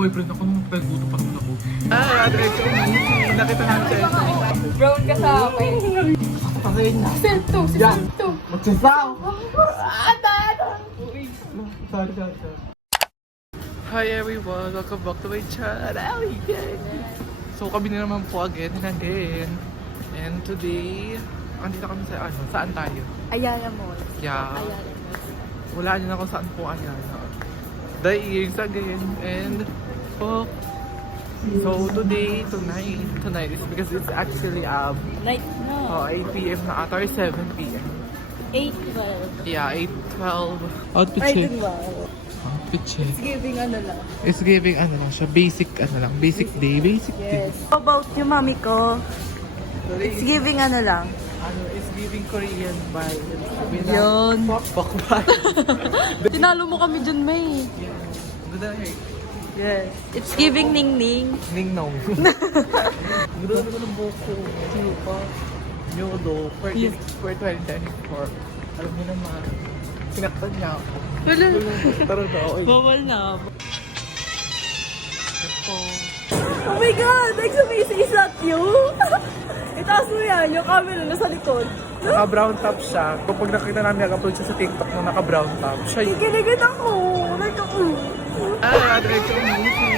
boyfriend ako nung nagbuto pa naman ako. Ah, diretso. Nakita namin siya. Brown ka sa akin. Pakain na. Set 2, season 2. Magsasaw! Uy. Sorry. Hi everyone! Welcome back to my channel! So kami na naman po again and again. And today, andito kami sa ano, saan tayo? Ayala Mall. Yeah. Ayala Mall. Wala din ako saan po Ayala. The ears again and oh. So tonight is because it's actually Night no. 8 p.m. na ata or 7 p.m. 8-12. Yeah, 8:12. Outfit Ay, check. din ba? Outfit check. It's giving ano lang. It's giving ano lang siya, basic day. Yes. How about yung mami ko? It's giving ano lang. It's giving Korean vibes. Yun. Pakbay. Tinalo mo kami dyan, May. Yeah. Ganda na Yes. It's giving Ning-Ning. Ning nong. Ganda na ng buhok ko. Sino pa? Nyodo. For 2024. Alam niyo naman. Sinaktan niya ako. Wala. Tara na. Bawal na. Ito. Oh my God! Is that you? Itaas mo yan, yung camera nasa likod. Naka-brown top siya. Kapag nakita namin nag-upload siya sa TikTok na naka-brown top, siya yun. Kinikin ako. Like ako. Ah, diretso.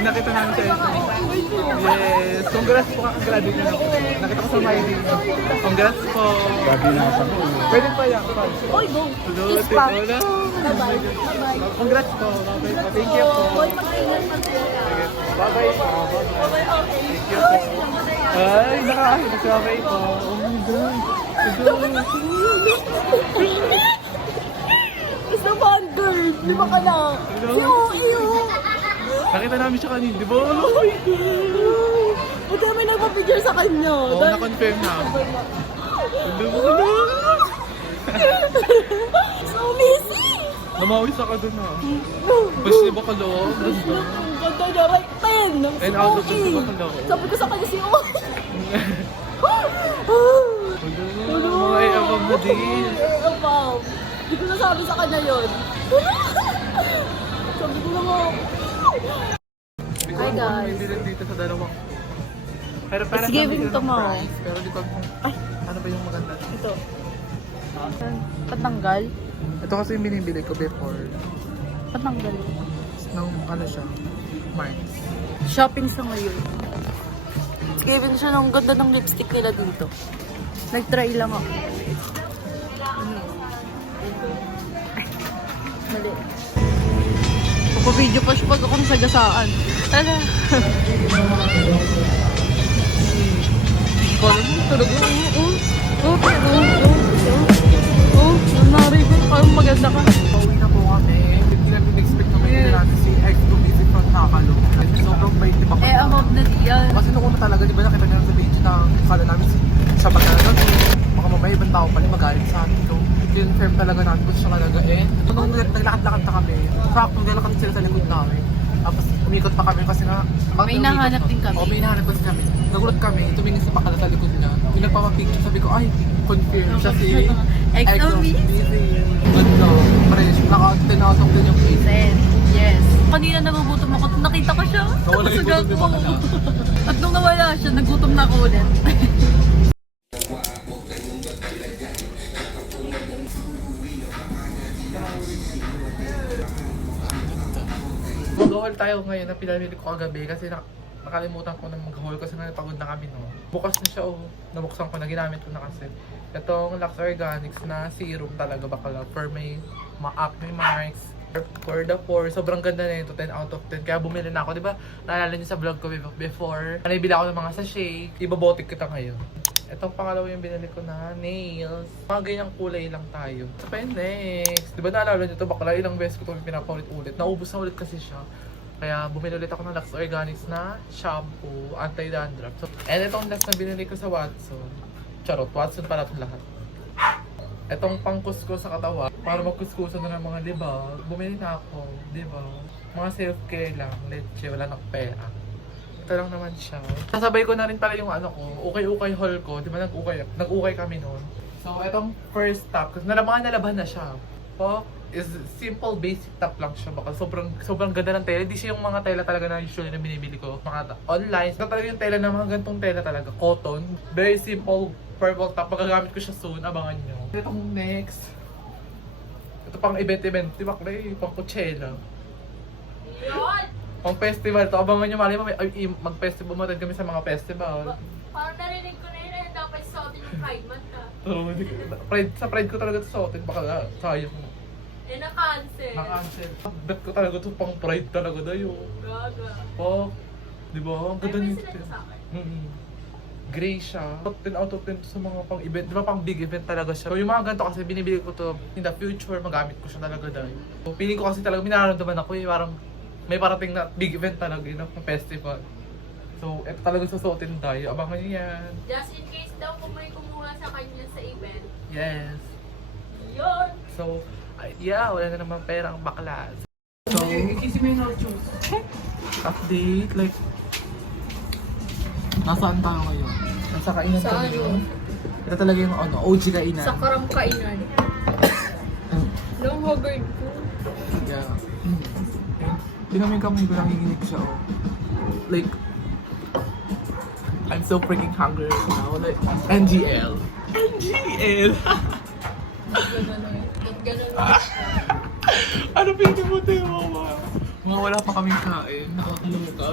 Nakita namin siya. Yes. Congrats po kakagraduate na ako. Nakita ko sa my day. Congrats po. Pwede pa yan. Oy, go. Hello, Kiss pa. Tito. Bye-bye. Bye-bye. Congrats po. Bye-bye po. Thank you po. Oy, mag-ingat pa siya. Bye-bye po. Bye-bye. Okay. Thank you po. Ay, nakakahit. Bye-bye po. Oh my God. It's the vanguard. Di ba ka na? Iyo. Nakita namin siya kanina, di ba? Oh my God. Buti may nagpa-picture sa kanya. Oo, na-confirm na. So messy. Namawis ako dun ha. Push niya ba ka loob? Ang ganda niya, right 10. And out of the ba ka loob? Sabi ko sa kanya si O. Mga i-abang na din. Abang. Hindi ko nasabi sa kanya yun. Sabi ko lang ako. Hi, guys. Hindi rin dito sa dalawang. Pero It's giving tomorrow. Pero di ko Ay. ano ba yung maganda? Ito. Patanggal? Ito kasi yung binibili ko before. Patanggal. Nung ano siya, March. Shopping sa ngayon. Giving siya ng ganda ng lipstick nila dito. Nag-try lang ako. Mali. Papa-video pa siya pag ako nasagasaan. Tala. Tulog mo. Nanari ko. Parang maganda ka. Pauwi na po kami. Hindi namin expect na may natin si X to visit from Nakalo. Sobrang bait ni Bakla. Above na diyan. Kasi nung una talaga, di ba nakita niyo sa page na kala namin siya magkano. Baka mamaya ibang tao pala magalit sa amin. So, confirm talaga natin kung siya talaga. Nung naglakad-lakad na kami, practice naglakad sila sa likod namin. Tapos umikot pa kami kasi nga... May nahanap din kami. Oo, may nahanap kasi kami. Nagulat kami, tumingin si Bakla sa likod niya. Yung nagpapapicture, sabi ko, ay, confirm siya si... XOV? Good no. Fresh. Naka-10 out of 10 yung face. Yes. Kanina nagugutom ako. Nakita ko siya. Nawala yung gutom ni Bakla. At nung nawala siya, nagutom na ako ulit. Mag-haul tayo ngayon na pinamili ko kagabi kasi nakalimutan ko na mag-haul kasi napagod na kami no. Bukas na siya nabuksan ko na, ginamit ko na kasi. Itong Lux Organics na serum talaga bakala for may acne marks. For the pores, sobrang ganda na ito, 10 out of 10. Kaya bumili na ako, di ba? Naalala niyo sa vlog ko before. Nabili ako ng mga sachet. Ibabotic kita ngayon. Itong pangalawa yung binili ko na nails. Mga ganyang kulay lang tayo. Sa pa next. Di ba naalala niyo ito bakla? Ilang beses ko ito pinapaulit-ulit. Naubos na ulit kasi siya. Kaya bumili ulit ako ng Lux Organics na shampoo, anti-dandruff. So, and itong last na binili ko sa Watson. Charot, Watson para itong lahat. Itong pangkuskus sa katawan, para magkuskusan na ng mga libag. Bumili na ako, di ba? Mga self-care lang, leche, wala nang pera. Ito lang naman siya. Kasabay ko na rin pala yung ano ko, ukay-ukay haul ko. Di ba nag-ukay kami noon. So, itong first stop, kasi nalabahan na siya. po is simple basic top lang siya baka sobrang ganda ng tela. Hindi siya yung mga tela talaga na usually na binibili ko mga online. Ito talaga yung tela na mga gantong tela talaga, cotton. Very simple purple top. Magagamit ko siya soon, abangan nyo. Itong next. Ito pang event, di ba? Pang Coachella. Pang festival to, abangan nyo, mali mo mag-festival, matin kami sa mga festival. Parang narinig ko na yun eh, dapat suotin yung Pride Month ah. Sa pride ko talaga ito suotin, baka sayang mo. Eh, na-cancel. Na-cancel. Bet ko talaga ito pang pride talaga dayo. Gaga. Oh, di ba? Ang ganda Ay, may nito. sila sa akin. Gray siya. 10 out of 10 to sa mga pang event. Di ba pang big event talaga siya. So yung mga ganito kasi binibili ko to in the future, magamit ko siya talaga dahil. So feeling ko kasi talaga minaramdaman ako parang may parating na big event talaga yun, ng festival. So ito talaga susuotin tayo. Abangan niyo yan. Just in case daw kung may kumuha sa kanya sa event. Yes. Yun! So, yeah, wala na naman perang bakla. So, update, like, nasaan tayo ngayon? Nasa kainan Sa tayo. ano? Ito talaga yung OG kainan. Sa karang kainan. Long haggard ko. Yeah. Tingnan mo yung kamay ko, nanginginig siya, oh. Like, I'm so freaking hungry right now. Like, NGL. NGL! Ano piniputay mo, ma? Mga wala pa kaming kain. Nakakaloka.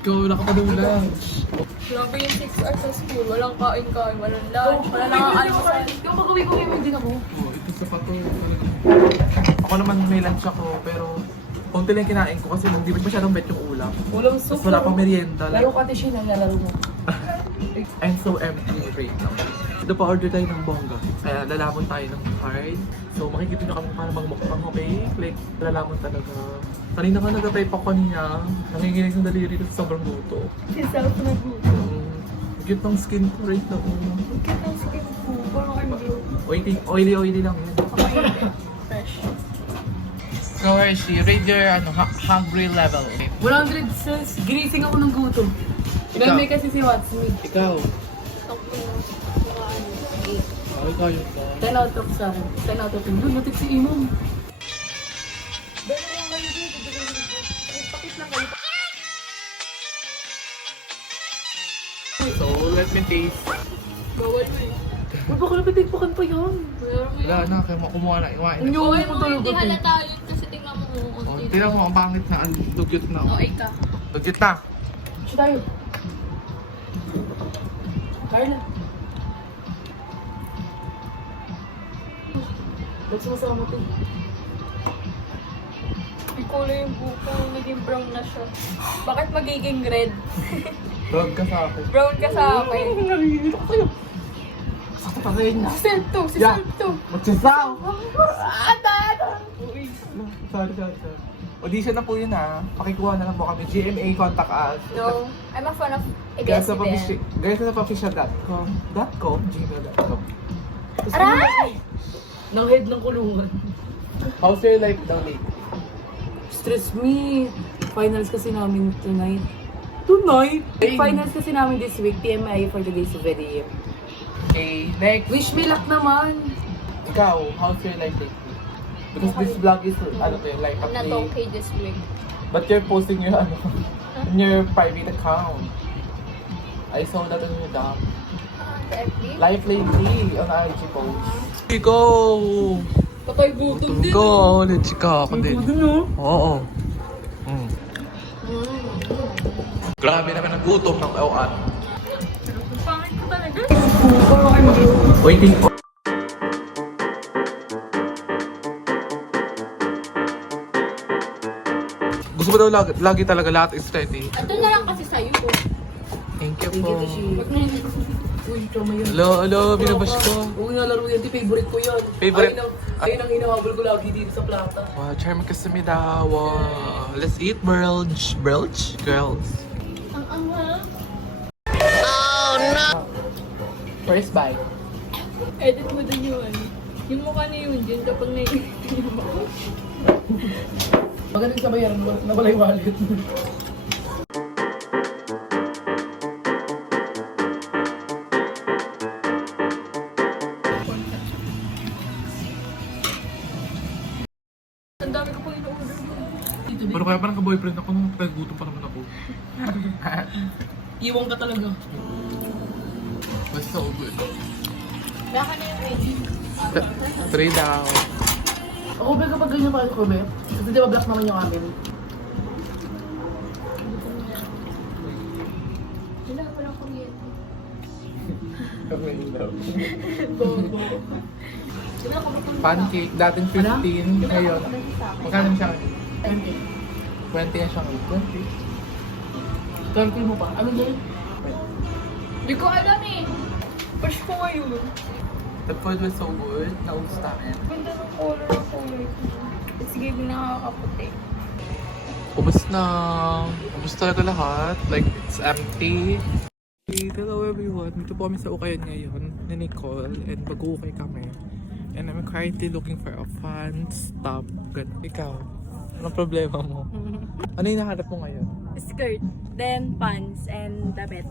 Ikaw, wala ka pa daw lunch. Grabe yung 6 hours sa school. Walang kain-kain, walang lunch, wala nang almusal. Yung pag-uwi ko yung din ako. Oh, ito sa pato. Ako naman may lunch ako, pero konti lang kinain ko kasi hindi masyadong bet yung ulam. Walang Tapos soup. wala pang merienda. Laro ka siya na lalaro mo. I'm so empty right now. Ito pa order tayo ng bongga. Kaya lalamon tayo ng card. So makikita nyo kami paano magmukbang, okay? Like, lalamon talaga. Kanina ka nag-type ako kanina. Nanginginig ng daliri dito sa sobrang buto. Self na gusto. Cute ng skin ko right now. Cute ang skin ko. Parang I'm blue. Oily lang yun. Fresh. So Hershey, rate your hungry level. 100 says, ginising ako ng gutom. Ikaw? Inamay kasi si Watsme. Ikaw? Ako, Ay, kayo pa. 10 out of sa akin. 10 out of 10. Doon, natik si Imong. So, let me taste. bawal mo eh. Uy, baka napitigpakan pa yan. Wala na, kaya kumuha na, iwain. Hindi Okay ko mo, talaga. hindi halata yun kasi tingnan mo kung Oh, unti. tingnan mo, ang pangit na, ang dugyot na. O, ika. Dugyot na. Siya tayo. Carla. Ba't sumasama to? May kulay yung buko, naging brown na siya. Bakit magiging red? Brown ka sa akin. Brown ka sa akin. Narinig ako kayo. Sakto pa rin na. Si Self to, si Yeah. Self to. Magsasaw! Uy. Sorry. Audition na po yun ha. Pakikuha na lang po kami. GMA, contact us. No, I'm a fan of Guys sa Ibesiben. gmail.com. Aray! Nang head ng kulungan. How's your life daw, Lee? Stress me. Finals kasi namin tonight. Tonight? Finals kasi namin this week. TMI for the days of the year. Okay, next. Wish me luck naman. Ikaw, how's your life lately? Because this vlog is, ano to, life I'm not update. okay this week. But you're posting your, in your private account. I saw that on your dam. FB? Life lately on IG post. Ikaw! Patay gutom din. Ikaw, legit ka ako din. no? Oo. Grabe naman ang gutom ng ewan. Pangit ko talaga. Waiting. Gusto mo daw lagi talaga lahat is ready. Ito na lang kasi sa'yo ko. Thank you Thank po. you, Tashi. Uy, chama yun. Hello, binabash ko. Uy, nalaro yan. Di favorite ko yan. Favorite? Ayun ang hinahabol ko lagi dito sa plata. Wow, charming kasama wow. Let's eat, Burlge. Burlge? Girls. Ang aha. First bite. Edit mo dun yung ano. Yung mukha ni Yunjin kapag naiinit mo. Magaling sa bayaran mo. Nabalay wallet. Pero kaya parang ka-boyfriend ako nung nagutom pa naman ako. Iwang ka talaga. But so good. Baka na yung ready. 3 daw. Ako ba kapag ganyan pa ako, be? Kasi di ba black naman yung amin? Wala, walang kuryente. Pancake, dating 15, ngayon. Magkano siya ngayon? 20. 20 na siya ngayon. 20? 20 mo pa? Ano din? Hindi ko alam eh. Push ko ngayon. The food was so good. Naubos namin. Ganda ng color. It's giving nakakaputi. Ubus na. Ubus talaga lahat. Like, it's empty. Hello everyone. Dito po kami sa Ukayan ngayon ni Nicole and mag-uukay kami. And I'm currently looking for a fun stop. Ganun. Ikaw, anong problema mo? Ano yung nahanap mo ngayon? Skirt, then pants, and damit.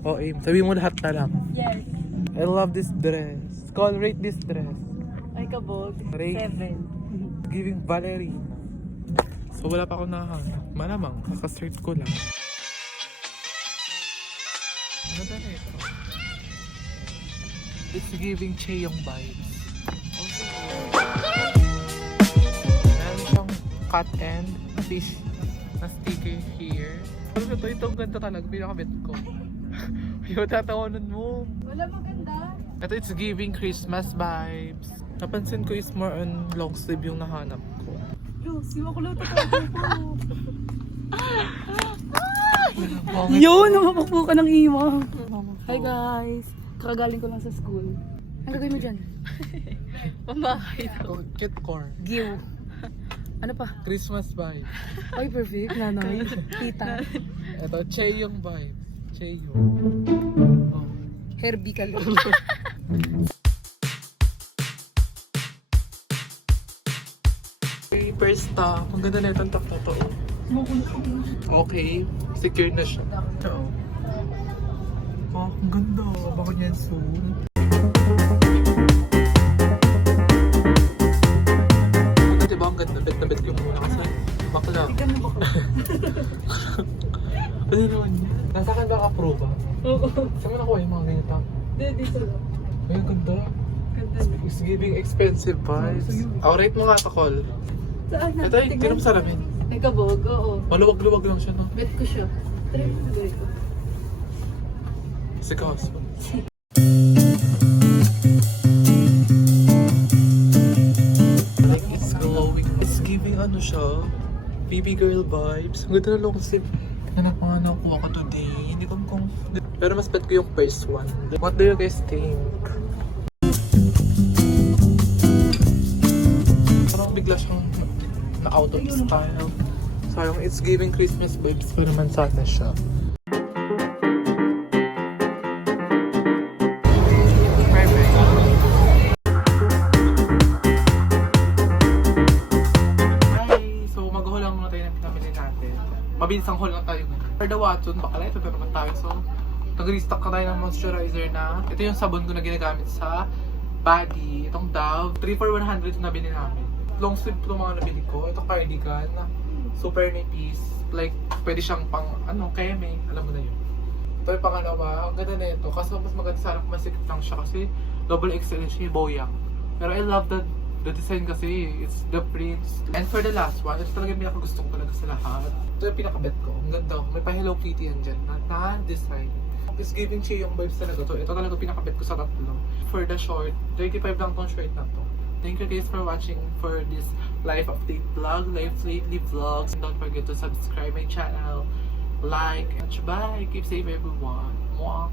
Oh, aim. Sabi mo lahat na lang. Yes. I love this dress. Call, rate this dress. Ay kabog. Rate. 7. Giving ballerina. So wala pa ako nahanap. Malamang, kaka-search ko lang. Ano ba na ito? It's giving Chaeyong vibes. Meron siyang cut end na fish na sticker here. Ano ba ito? Itong ganda talaga. Pinakabit ko. Yung tatawanan mo. Wala maganda. Ito, it's giving Christmas vibes. Napansin ko is more on long sleeve yung nahanap ko. Rose, yung ako lang tatawag Bongit. Yun! Namapakpo ka ng ima. Hi guys! Kakagaling ko lang sa school. Ang gagawin mo dyan? Pambakay Oh, kit core. Giw. Ano pa? Christmas vibe. Ay, perfect. Nanay. Tita. Ito, Chaeyong vibes. Chaeyong. Oh. Herbie ka lang. Okay, first stop. Ang ganda na itong top na to. Okay, secure na siya. Oo. Oh, ang ganda. Baka niyan soon. Ano, diba ang ganda? Bet na bet yung muna kasi bakla. Ano naman yan? Nasa akin ba ka-approve ba? Oo. Saan mo nakuha yung mga ganito? Dito lang. Ay, ang ganda. Ganda. It's giving expensive vibes. Oh, rate mo nga ito, Col. Saan na? Ito, hindi naman salamin. Ay, kabog. Oo. Maluwag-luwag lang siya, no? Bet ko siya. Try mo na ko. Si Cosmo. Like, it's glowing. It's giving ano siya, baby girl vibes. Ang ganda na long sleeve. Nanak mga nakuha ko today. Hindi ko kung... Pero mas bet ko yung first one. What do you guys think? Parang bigla siyang na-out of style. Sayang, it's giving Christmas vibes pa naman sana siya. Perfect. Hi! So, mag-haul lang muna tayo ng pinamili natin. Mabilis ang haul lang tayo. For the Watson, baka ito na naman tayo. So, nag-restock na tayo ng moisturizer na. Ito yung sabon ko na ginagamit sa body. Itong Dove. 3 for 100 yung nabili namin. Long sleeve po mga nabili ko. Ito cardigan. Super nipis. Like, pwede siyang pang, keme. Alam mo na yun. Ito yung pangalawa. Ang ganda na ito. Kaso mas maganda sana kung masikip lang siya kasi double XL siya, boyang. Pero I love the design kasi. It's the prints. And for the last one, ito talaga yung pinakagusto ko talaga sa lahat. Ito yung pinakabet ko. Ang ganda. May pa Hello Kitty yan dyan. Na-design. It's giving siya yung vibes talaga to. Ito talaga pinakabet ko sa tatlo. For the short, 35 lang tong short na to. Thank you guys for watching for this life update vlog, life lately vlogs. And don't forget to subscribe my channel, like, and bye. Keep safe everyone. Mwah.